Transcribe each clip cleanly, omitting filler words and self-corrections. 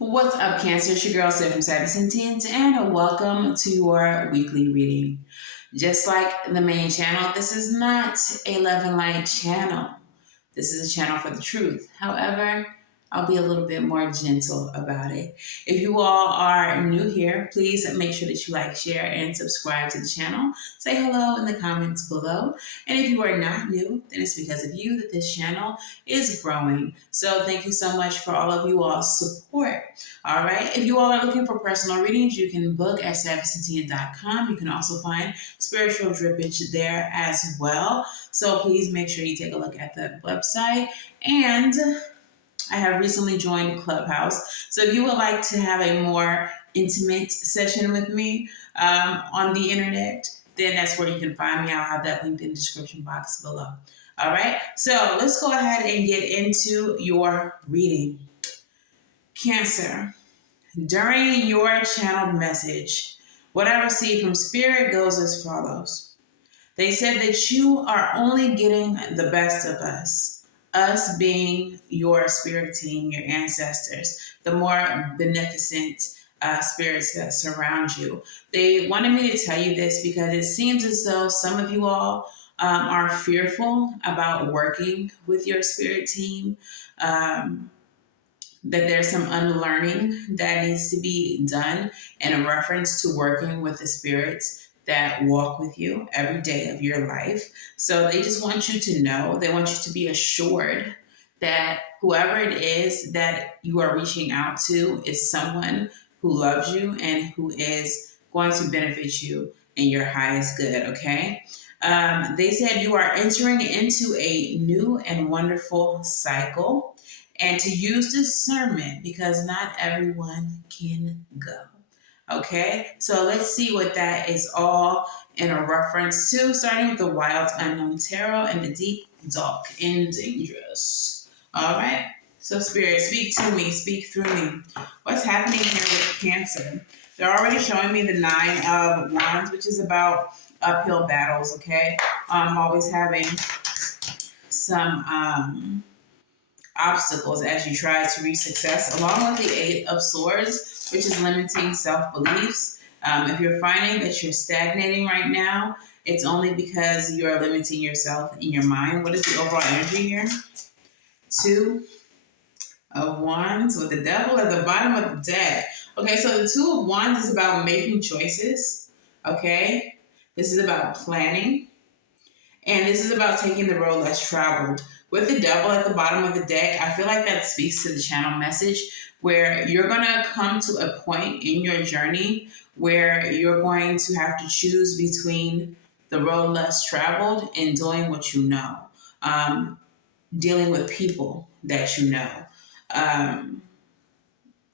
What's up, Cancer? It's your girl, Savy from Savy, and welcome to your weekly reading. Just like the main channel, this is not a love and light channel. This is a channel for the truth. However, I'll be a little bit more gentle about it. If you all are new here, please make sure that you like, share, and subscribe to the channel. Say hello in the comments below. And if you are not new, then it's because of you that this channel is growing. So thank you so much for all of you all's support. All right. If you all are looking for personal readings, you can book at SavyCynthia.com. You can also find spiritual drippage there as well. So please make sure you take a look at the website. And I have recently joined Clubhouse. So if you would like to have a more intimate session with me on the internet, then that's where you can find me. I'll have that linked in the description box below. All right. So let's go ahead and get into your reading. Cancer. During your channeled message, what I received from Spirit goes as follows. They said that you are only getting the best of us being your spirit team, your ancestors, the more beneficent spirits that surround you. They wanted me to tell you this because it seems as though some of you all are fearful about working with your spirit team. That there's some unlearning that needs to be done in reference to working with the spirits that walk with you every day of your life. So they just want you to know, they want you to be assured that whoever it is that you are reaching out to is someone who loves you and who is going to benefit you in your highest good, okay? They said you are entering into a new and wonderful cycle, and to use discernment because not everyone can go. Okay, so let's see what that is all in a reference to, starting with the Wild Unknown Tarot and the Deep, Dark, and Dangerous. All right, so Spirit, speak to me, speak through me. What's happening here with Cancer? They're already showing me the Nine of Wands, which is about uphill battles, okay? Always having some obstacles as you try to reach success, along with the Eight of Swords, which is limiting self-beliefs. If you're finding that you're stagnating right now, it's only because you're limiting yourself in your mind. What is the overall energy here? Two of Wands with the Devil at the bottom of the deck. Okay, so the Two of Wands is about making choices. Okay, this is about planning. And this is about taking the road less traveled. With the Devil at the bottom of the deck, I feel like that speaks to the channel message where you're going to come to a point in your journey where you're going to have to choose between the road less traveled and doing what you know, dealing with people that you know.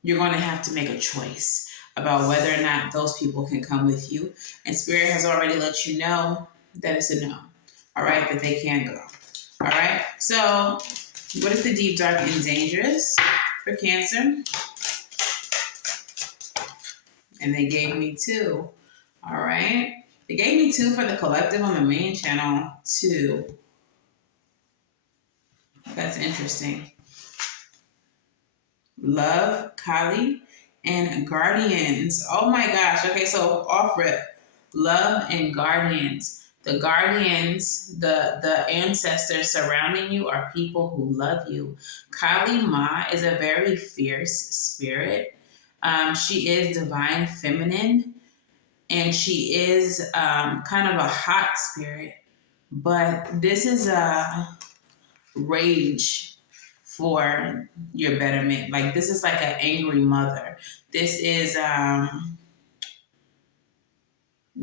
You're going to have to make a choice about whether or not those people can come with you. And Spirit has already let you know that it's a no. All right, that they can't go. All right, so what is the Deep, Dark, and Dangerous for Cancer? And they gave me two. All right, they gave me two for the collective on the main channel, two. That's interesting. Love, Kali, and Guardians. Oh my gosh. Okay, so off rip. Love and Guardians. The guardians, the ancestors surrounding you are people who love you. Kali Ma is a very fierce spirit. She is divine feminine, and she is kind of a hot spirit. But this is a rage for your betterment. Like this is like an angry mother. This is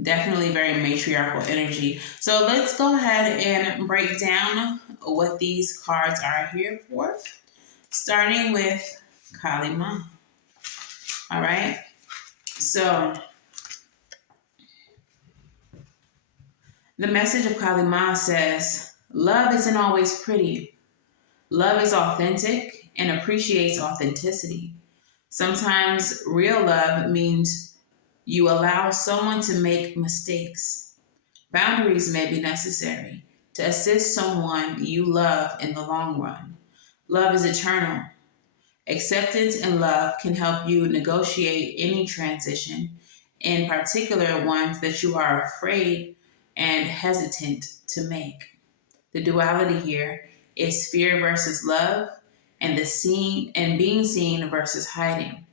definitely very matriarchal energy. So let's go ahead and break down what these cards are here for. Starting with Kali Ma. All right. So the message of Kali Ma says, love isn't always pretty. Love is authentic and appreciates authenticity. Sometimes real love means you allow someone to make mistakes. Boundaries may be necessary to assist someone you love in the long run. Love is eternal. Acceptance and love can help you negotiate any transition, in particular ones that you are afraid and hesitant to make. The duality here is fear versus love, and the seen and being seen versus hiding.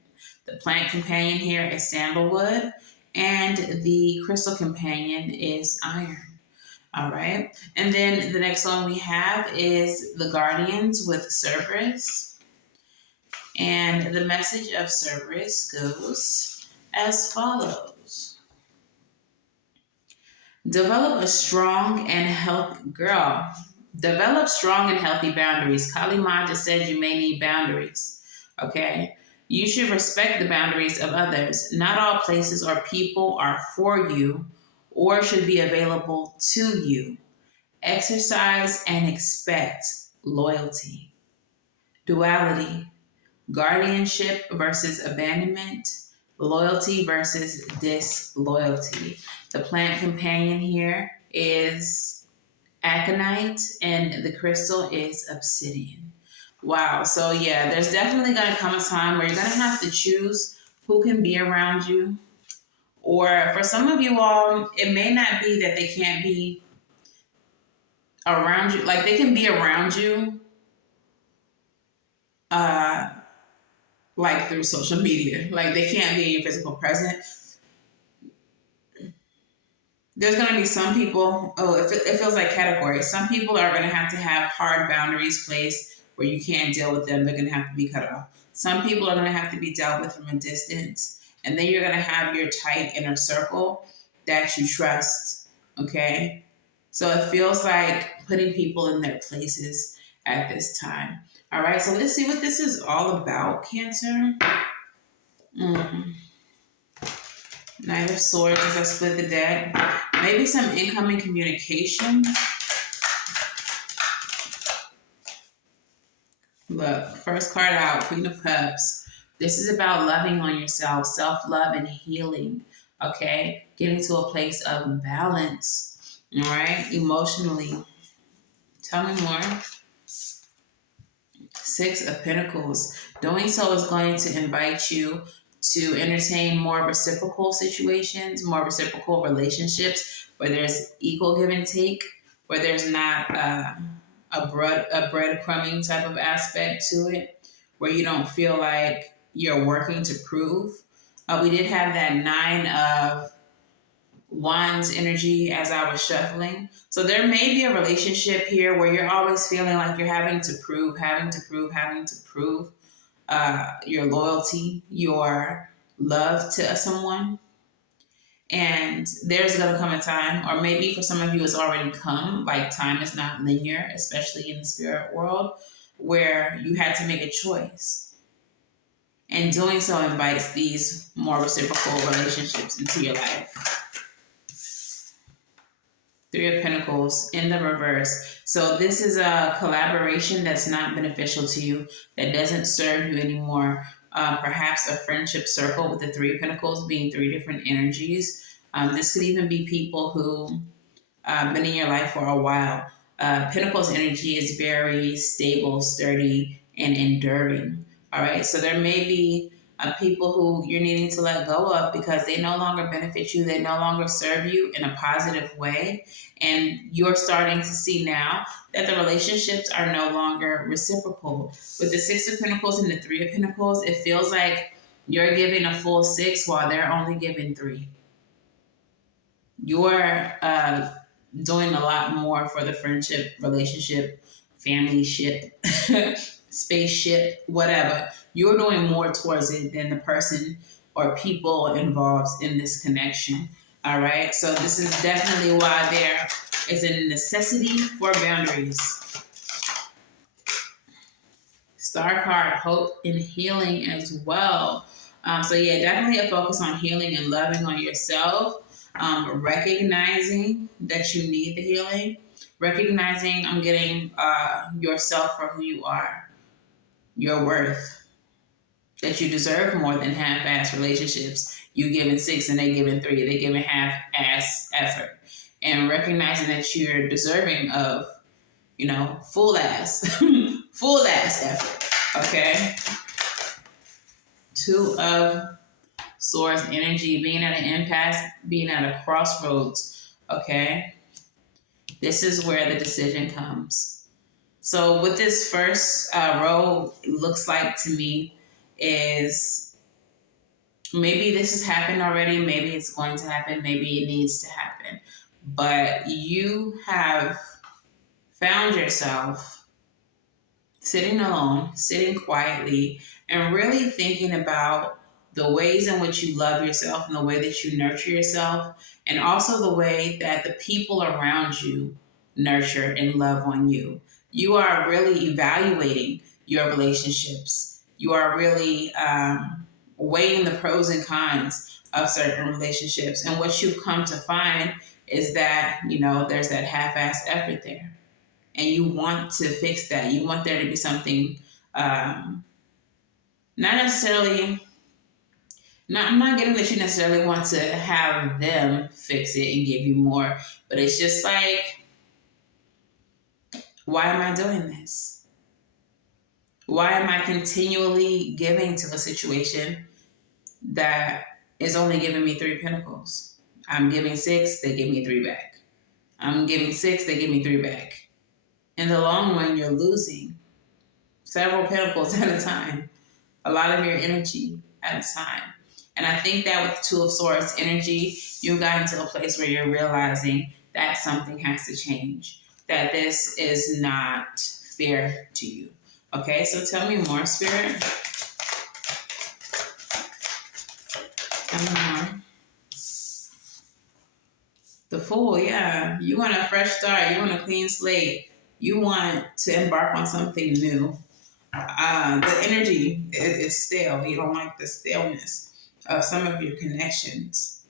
The plant companion here is sandalwood, and the crystal companion is iron. All right. And then the next one we have is the Guardians with Cerberus. And the message of Cerberus goes as follows. Develop a strong and healthy girl. Develop strong and healthy boundaries. Kali Ma just said you may need boundaries. Okay? You should respect the boundaries of others. Not all places or people are for you or should be available to you. Exercise and expect loyalty. Duality. Guardianship versus abandonment. Loyalty versus disloyalty. The plant companion here is aconite and the crystal is obsidian. Wow. So yeah, there's definitely going to come a time where you're going to have to choose who can be around you. Or for some of you all, it may not be that they can't be around you. Like they can be around you like through social media. Like they can't be in your physical presence. There's going to be some people, it feels like categories. Some people are going to have hard boundaries placed where you can't deal with them. They're going to have to be cut off. Some people are going to have to be dealt with from a distance. And then you're going to have your tight inner circle that you trust. Okay? So it feels like putting people in their places at this time. All right, so let's see what this is all about, Cancer. Knight of Swords as I split the deck. Maybe some incoming communication. Look, first card out, Queen of Cups. This is about loving on yourself, self-love and healing, okay? Getting to a place of balance, all right? Emotionally. Tell me more. Six of Pentacles. Doing so is going to invite you to entertain more reciprocal situations, more reciprocal relationships where there's equal give and take, where there's not a breadcrumbing type of aspect to it, where you don't feel like you're working to prove. We did have that Nine of Wands energy as I was shuffling. So there may be a relationship here where you're always feeling like you're having to prove your loyalty, your love to someone. And there's going to come a time, or maybe for some of you it's already come, like time is not linear, especially in the spirit world, where you had to make a choice. And doing so invites these more reciprocal relationships into your life. Three of Pentacles in the reverse. So this is a collaboration that's not beneficial to you, that doesn't serve you anymore. Perhaps a friendship circle with the Three of Pentacles being three different energies. This could even be people who been in your life for a while. Pentacles energy is very stable, sturdy, and enduring. All right, so there may be people who you're needing to let go of because they no longer benefit you. They no longer serve you in a positive way. And you're starting to see now that the relationships are no longer reciprocal. With the Six of Pentacles and the Three of Pentacles, it feels like you're giving a full six while they're only giving three. You're doing a lot more for the friendship, relationship, family ship, spaceship, whatever. You're doing more towards it than the person or people involved in this connection. All right. So this is definitely why there is a necessity for boundaries. Star card, hope and healing as well. So yeah, definitely a focus on healing and loving on yourself. Recognizing that you need the healing. Recognizing I'm getting yourself for who you are. Your worth. That you deserve more than half-ass relationships. You giving six and they giving three. They giving half-ass effort. And recognizing that you're deserving of, full-ass effort. Okay? Two of Swords energy, being at an impasse, being at a crossroads. Okay, this is where the decision comes. So what this first row looks like to me is maybe this has happened already, maybe it's going to happen, maybe it needs to happen, but you have found yourself sitting alone, sitting quietly, and really thinking about the ways in which you love yourself and the way that you nurture yourself, and also the way that the people around you nurture and love on you. You are really evaluating your relationships. You are really weighing the pros and cons of certain relationships. And what you've come to find is that, there's that half assed effort there, and you want to fix that. You want there to be something, not necessarily, I'm not getting that you necessarily want to have them fix it and give you more, but it's just like, why am I doing this? Why am I continually giving to a situation that is only giving me 3 pentacles? I'm giving 6, they give me 3 back. I'm giving 6, they give me 3 back. In the long run, you're losing several pentacles at a time, a lot of your energy at a time. And I think that with the Two of Swords energy, you've gotten to a place where you're realizing that something has to change, that this is not fair to you. Okay, so tell me more, Spirit. Tell me more. The Fool, yeah. You want a fresh start. You want a clean slate. You want to embark on something new. The energy is stale. You don't like the staleness of some of your connections.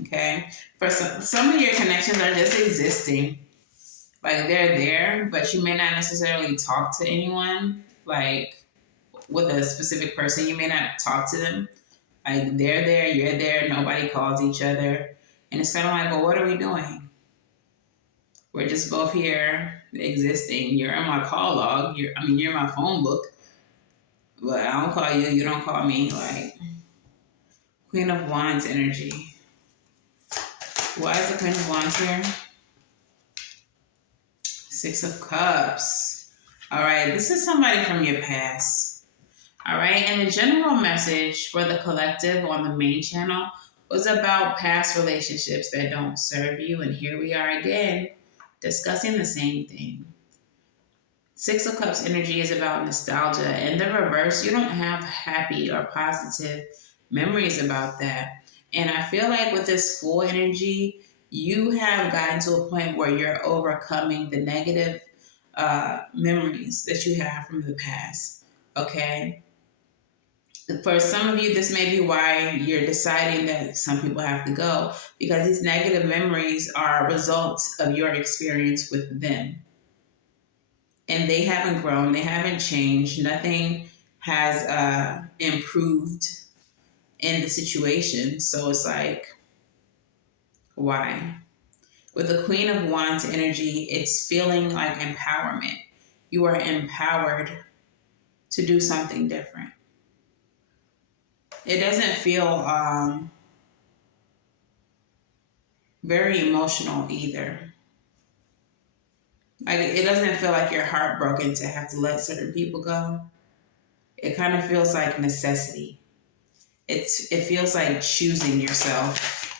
Okay? For some of your connections are just existing. Like, they're there, but you may not necessarily talk to anyone. Like, with a specific person, you may not talk to them. Like, they're there, you're there, nobody calls each other. And it's kind of like, well, what are we doing? We're just both here existing. You're in my call log. You're in my phone book. But I don't call you, you don't call me. Like, Queen of Wands energy. Why is the Queen of Wands here? 6 of Cups. All right, this is somebody from your past. All right, and the general message for the collective on the main channel was about past relationships that don't serve you. And here we are again, discussing the same thing. 6 of Cups energy is about nostalgia. In the reverse, you don't have happy or positive memories about that. And I feel like with this Fool energy, you have gotten to a point where you're overcoming the negative memories that you have from the past. Okay? For some of you, this may be why you're deciding that some people have to go, because these negative memories are results of your experience with them. And they haven't grown, they haven't changed, nothing has improved in the situation. So it's like, why? With the Queen of Wands energy, it's feeling like empowerment. You are empowered to do something different. It doesn't feel very emotional either. Like, it doesn't feel like you're heartbroken to have to let certain people go. It kind of feels like necessity. It feels like choosing yourself.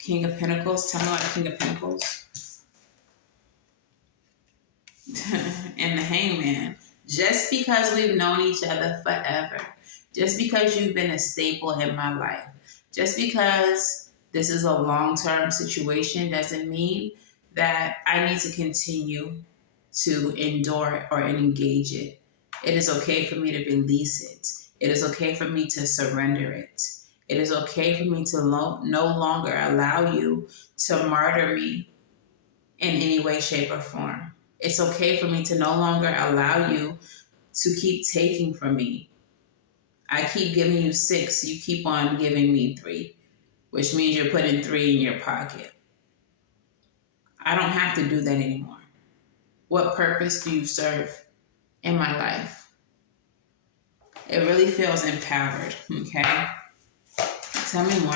King of Pentacles. Tell me about King of Pentacles. And the Hangman. Just because we've known each other forever, just because you've been a staple in my life, just because this is a long-term situation doesn't mean that I need to continue to endure it or engage it. It is okay for me to release it. It is okay for me to surrender it. It is okay for me to no longer allow you to murder me in any way, shape, or form. It's okay for me to no longer allow you to keep taking from me. I keep giving you 6, you keep on giving me 3, which means you're putting 3 in your pocket. I don't have to do that anymore. What purpose do you serve in my life? It really feels empowered, okay? Tell me more.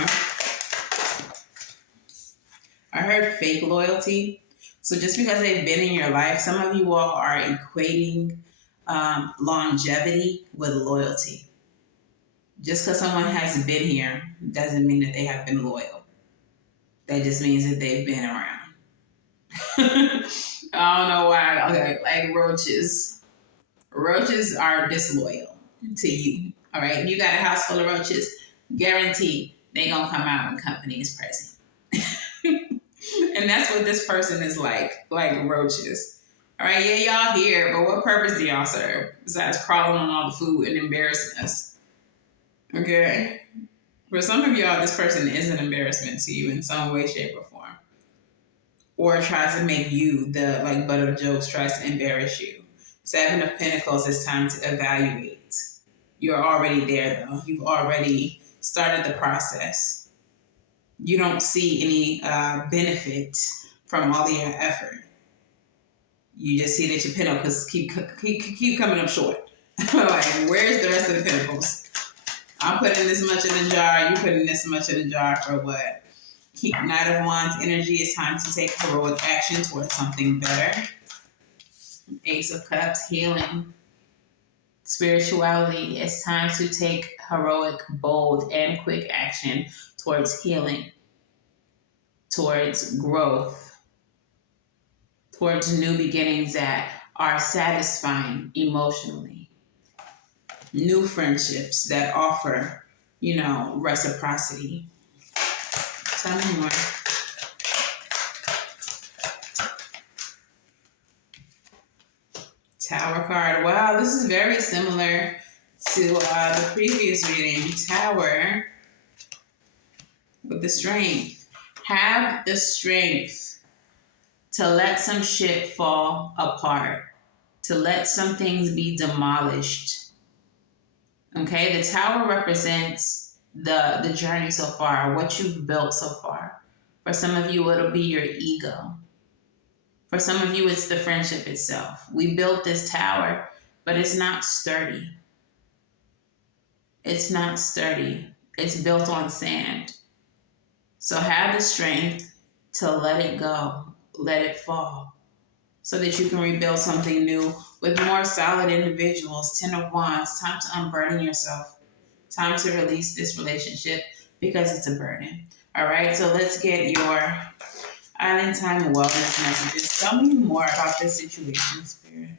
I heard fake loyalty. So just because they've been in your life, some of you all are equating longevity with loyalty. Just because someone has been here doesn't mean that they have been loyal. That just means that they've been around. I don't know why. Okay, like roaches. Roaches are disloyal to you. All right, if you got a house full of roaches, guaranteed they gonna come out when company is present. And that's what this person is like roaches. All right, yeah, y'all here, but what purpose do y'all serve besides crawling on all the food and embarrassing us? Okay. For some of y'all, this person is an embarrassment to you in some way, shape, or form. Or tries to make you the butt of jokes, tries to embarrass you. Seven of Pentacles, it's time to evaluate. You're already there though. You've already started the process. You don't see any benefit from all of your effort. You just see that your pentacles keep coming up short. Like, where's the rest of the pentacles? I'm putting this much in the jar, you putting this much in the jar for what? Knight of Wands energy, it's time to take heroic action towards something better. Ace of Cups, healing. Spirituality, it's time to take heroic, bold, and quick action towards healing, towards growth, towards new beginnings that are satisfying emotionally. New friendships that offer, reciprocity. Tell me more. Tower card. Wow, this is very similar to the previous reading. Tower with the strength. Have the strength to let some shit fall apart, to let some things be demolished. Okay, the tower represents the journey so far, what you've built so far. For some of you, it'll be your ego. For some of you, it's the friendship itself. We built this tower, but it's not sturdy. It's not sturdy. It's built on sand. So have the strength to let it go, let it fall, so that you can rebuild something new with more solid individuals. 10 of Wands, time to unburden yourself. Time to release this relationship because it's a burden. All right, so let's get your Island Time Wellness messages. Tell me more about this situation, Spirit.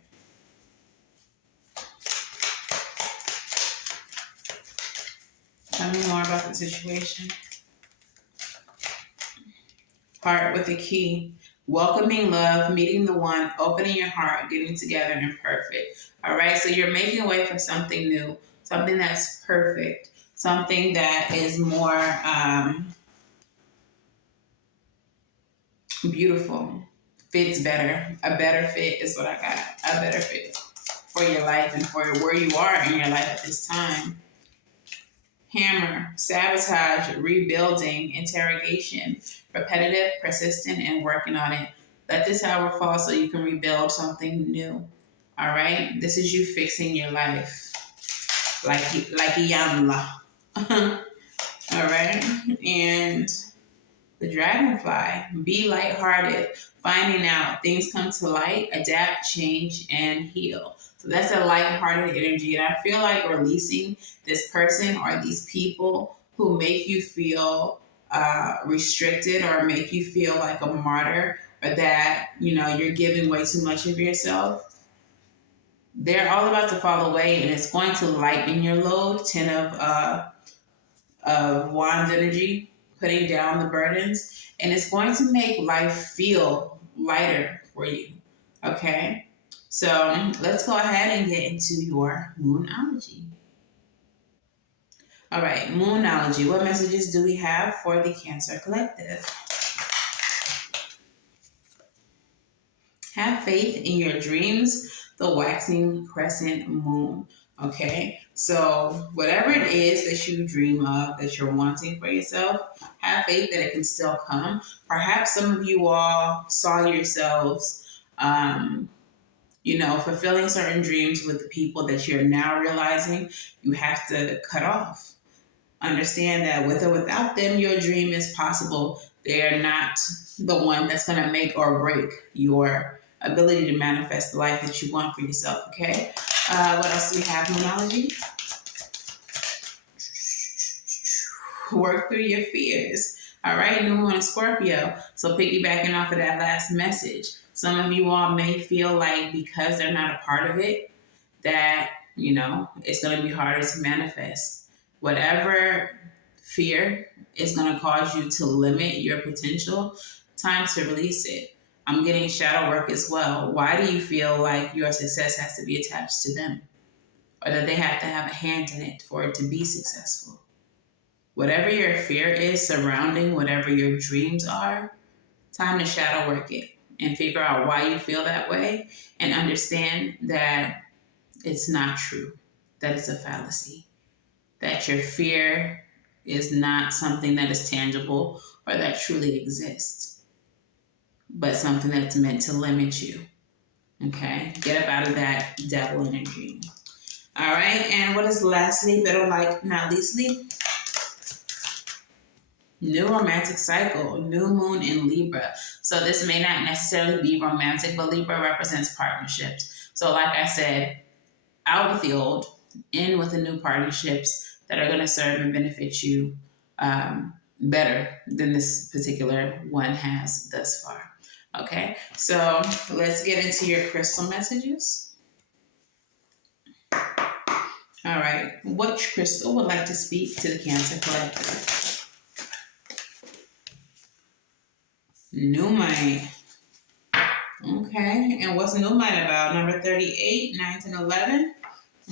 Tell me more about the situation. Heart with the key. Welcoming love, meeting the one, opening your heart, getting together, and perfect. All right, so you're making way for something new, something that's perfect, something that is more beautiful, fits better. A better fit is what I got. A better fit for your life and for where you are in your life at this time. Hammer, sabotage, rebuilding, interrogation, repetitive, persistent, and working on it. Let this tower fall so you can rebuild something new. All right? This is you fixing your life. Like Yamla. All right? And the dragonfly, be lighthearted, finding out things come to light, adapt, change, and heal. So that's a lighthearted energy. And I feel like releasing this person or these people who make you feel restricted or make you feel like a martyr or that, you're giving way too much of yourself. They're all about to fall away and it's going to lighten your load. 10 of Wands energy, putting down the burdens, and it's going to make life feel lighter for you. Okay? So let's go ahead and get into your Moonology. All right, Moonology. What messages do we have for the Cancer Collective? Have faith in your dreams, the waxing crescent moon. Okay, so whatever it is that you dream of, that you're wanting for yourself, have faith that it can still come. Perhaps some of you all saw yourselves fulfilling certain dreams with the people that you're now realizing you have to cut off. Understand that with or without them, your dream is possible. They are not the one that's going to make or break your ability to manifest the life that you want for yourself, okay? What else do we have, Moonology? Work through your fears. All right, new moon in Scorpio. So piggybacking off of that last message, some of you all may feel like because they're not a part of it, that, it's going to be harder to manifest. Whatever fear is going to cause you to limit your potential, time to release it. I'm getting shadow work as well. Why do you feel like your success has to be attached to them? Or that they have to have a hand in it for it to be successful? Whatever your fear is surrounding whatever your dreams are, time to shadow work it and figure out why you feel that way and understand that it's not true, that it's a fallacy, that your fear is not something that is tangible or that truly exists, but something that's meant to limit you. Okay? Get up out of that devil energy. All right? And what is lastly, but not leastly? New romantic cycle, new moon in Libra. So this may not necessarily be romantic, but Libra represents partnerships. So like I said, out with the old, in with the new partnerships that are going to serve and benefit you better than this particular one has thus far. Okay, so let's get into your crystal messages. All right, which crystal would like to speak to the Cancer Collective? Numite. Okay, and what's Numite about? Number 38, 9, and 11.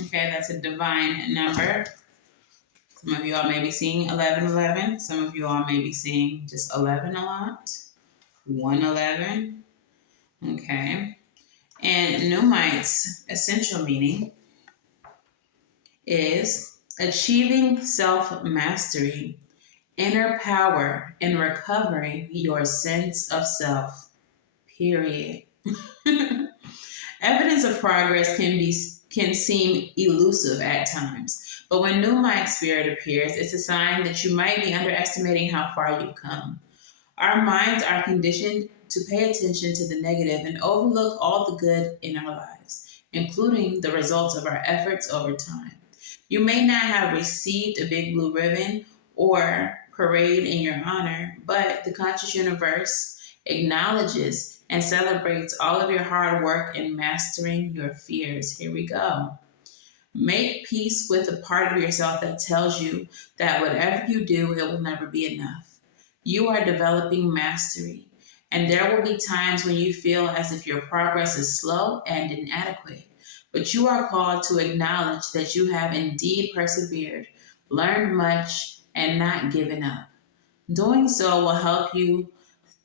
Okay, that's a divine number. Some of you all may be seeing 1111. Some of you all may be seeing just 11 a lot. 111. Okay. And Numite's essential meaning is achieving self-mastery, inner power, and recovering your sense of self. Period. Evidence of progress can seem elusive at times, but when Numite spirit appears, it's a sign that you might be underestimating how far you've come. Our minds are conditioned to pay attention to the negative and overlook all the good in our lives, including the results of our efforts over time. You may not have received a big blue ribbon or parade in your honor, but the conscious universe acknowledges and celebrates all of your hard work in mastering your fears. Here we go. Make peace with the part of yourself that tells you that whatever you do, it will never be enough. You are developing mastery, and there will be times when you feel as if your progress is slow and inadequate. But you are called to acknowledge that you have indeed persevered, learned much, and not given up. Doing so will help you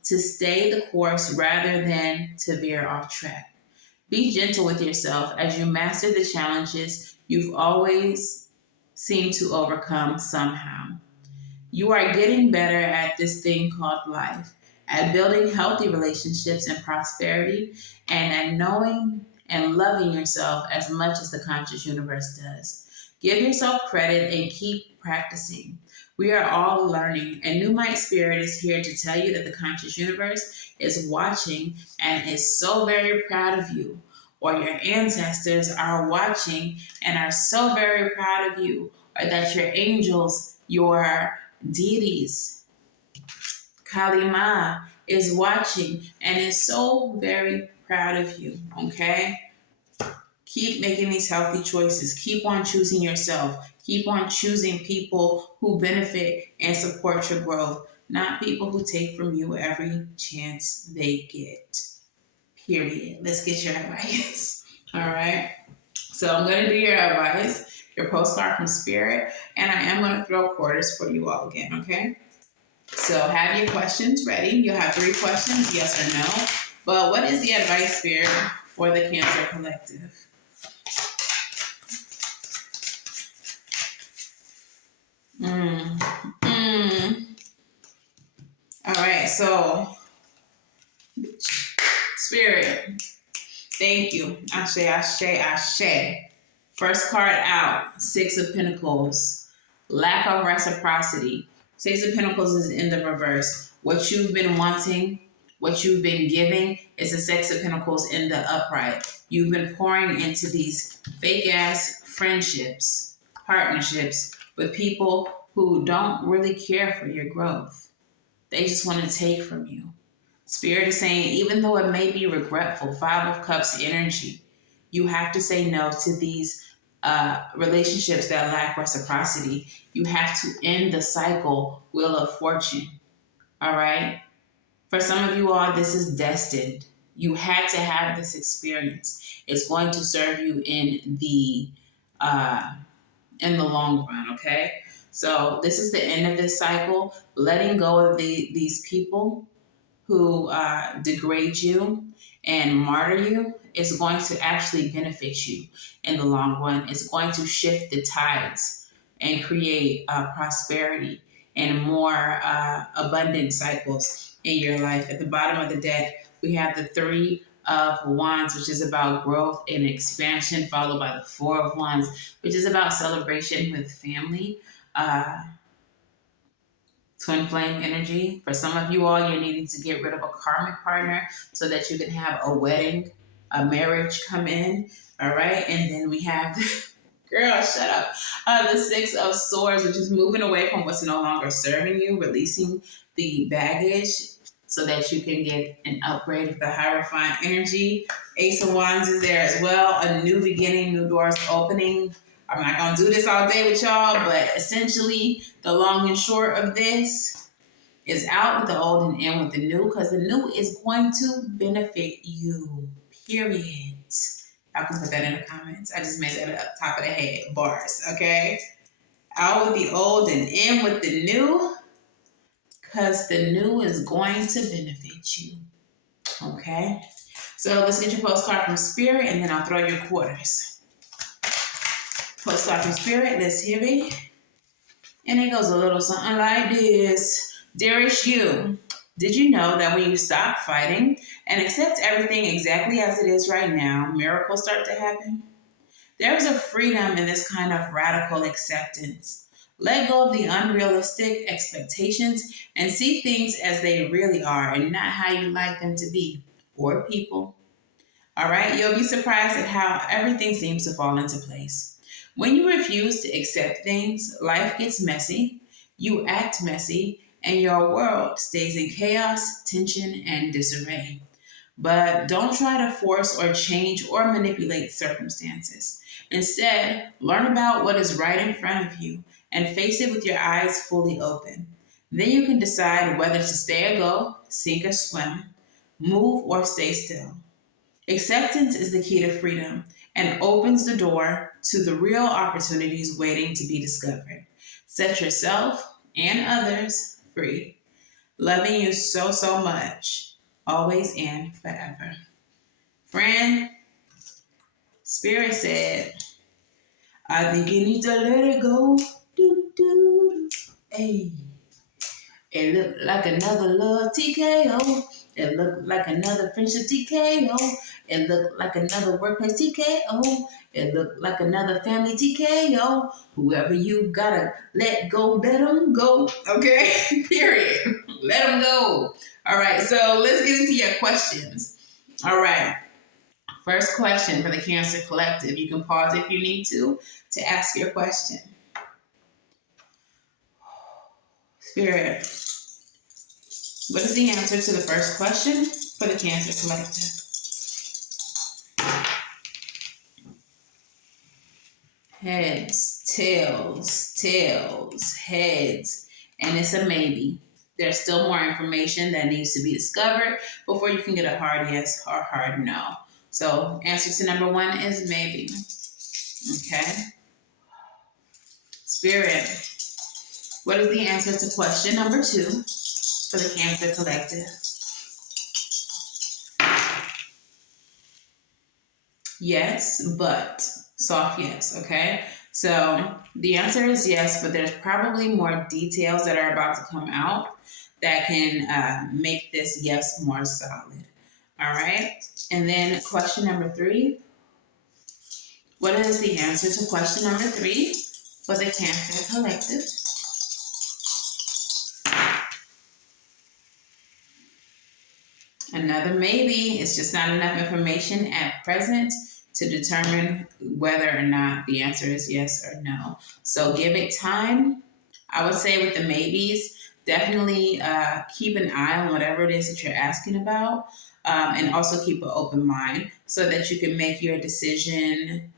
to stay the course rather than to veer off track. Be gentle with yourself as you master the challenges you've always seemed to overcome somehow. You are getting better at this thing called life, at building healthy relationships and prosperity, and at knowing and loving yourself as much as the conscious universe does. Give yourself credit and keep practicing. We are all learning, and Numite Spirit is here to tell you that the conscious universe is watching and is so very proud of you. Or your ancestors are watching and are so very proud of you. Or that your angels, your deities, Kali Ma, is watching and is so very proud of you, okay? Keep making these healthy choices. Keep on choosing yourself. Keep on choosing people who benefit and support your growth, not people who take from you every chance they get. Period. Let's get your advice. All right. So I'm going to do your advice, your postcard from Spirit, and I am going to throw quarters for you all again, okay? So have your questions ready. You'll have 3 questions, yes or no. But what is the advice, Spirit, for the Cancer Collective? All right, so Spirit, Thank you. Ashe, ashe, ashe. First card out, Six of Pentacles. Lack of reciprocity. Six of Pentacles is in the reverse. What you've been wanting, what you've been giving is the Six of Pentacles in the upright. You've been pouring into these fake ass friendships, partnerships with people who don't really care for your growth. They just want to take from you. Spirit is saying, even though it may be regretful, Five of Cups energy, you have to say no to these relationships that lack reciprocity. You have to end the cycle, Wheel of Fortune. All right? For some of you all, this is destined. You had to have this experience. It's going to serve you in the long run, okay? So this is the end of this cycle. Letting go of these people who degrade you and martyr you is going to actually benefit you in the long run. It's going to shift the tides and create prosperity and more abundant cycles in your life. At the bottom of the deck, we have the Three of Wands, which is about growth and expansion, followed by the Four of Wands, which is about celebration with family. Twin flame energy. For some of you all, you're needing to get rid of a karmic partner so that you can have a wedding, a marriage come in. All right. And then we have, girl, shut up. The Six of Swords, which is moving away from what's no longer serving you, releasing the baggage so that you can get an upgrade of the Hierophant energy. Ace of Wands is there as well. A new beginning, new doors opening. I'm not going to do this all day with y'all, but essentially the long and short of this is out with the old and in with the new, because the new is going to benefit you, period. Y'all can put that in the comments. I just made that up top of the head, bars, okay? Out with the old and in with the new, because the new is going to benefit you, okay? So let's get your postcard from Spirit, and then I'll throw your quarters. Postcard from Spirit, let's hear it. And it goes a little something like this. Dearest you, did you know that when you stop fighting and accept everything exactly as it is right now, miracles start to happen? There's a freedom in this kind of radical acceptance. Let go of the unrealistic expectations and see things as they really are and not how you like them to be, or people. All right? You'll be surprised at how everything seems to fall into place. When you refuse to accept things, life gets messy, you act messy, and your world stays in chaos, tension, and disarray. But don't try to force or change or manipulate circumstances. Instead, learn about what is right in front of you and face it with your eyes fully open. Then you can decide whether to stay or go, sink or swim, move or stay still. Acceptance is the key to freedom and opens the door to the real opportunities waiting to be discovered. Set yourself and others free. Loving you so, so much, always and forever. Friend, Spirit said, I think you need to let it go. Do, do, hey. It looked like another love TKO. It looked like another friendship TKO. It looked like another workplace TKO. It looked like another family TKO. Whoever you gotta let go, let them go. Okay? Period. Let them go. All right, so let's get into your questions. All right. First question for the Cancer Collective. You can pause if you need to ask your question. Spirit, what is the answer to the first question for the Cancer Collective? Heads, tails, heads, and it's a maybe. There's still more information that needs to be discovered before you can get a hard yes or hard no. So answer to number one is maybe. Okay. Spirit, what is the answer to question number two for the Cancer Collective? Yes, but soft yes, okay? So the answer is yes, but there's probably more details that are about to come out that can make this yes more solid. All right. And then question number 3. What is the answer to question number 3 for the Cancer Collective? Another maybe. It's just not enough information at present to determine whether or not the answer is yes or no. So give it time. I would say with the maybes, definitely keep an eye on whatever it is that you're asking about, and also keep an open mind so that you can make your decision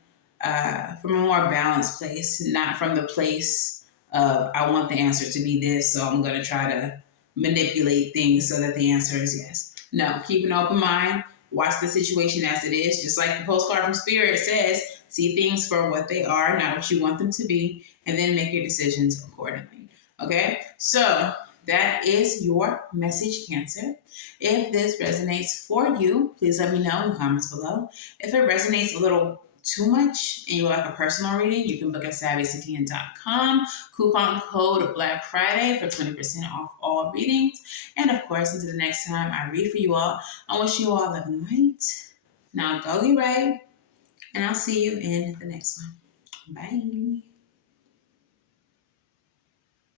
from a more balanced place, not from the place of I want the answer to be this, so I'm going to try to manipulate things so that the answer is yes. No, keep an open mind. Watch the situation as it is, just like the postcard from Spirit says. See things for what they are, not what you want them to be, and then make your decisions accordingly. Okay, so that is your message, Cancer. If this resonates for you, please let me know in the comments below. If it resonates a little too much and you would like a personal reading, you can book at SavyCTN.com. Coupon code Black Friday for 20% off all readings. And of course, until the next time I read for you all, I wish you all love and light. Now go get right, and I'll see you in the next one. Bye.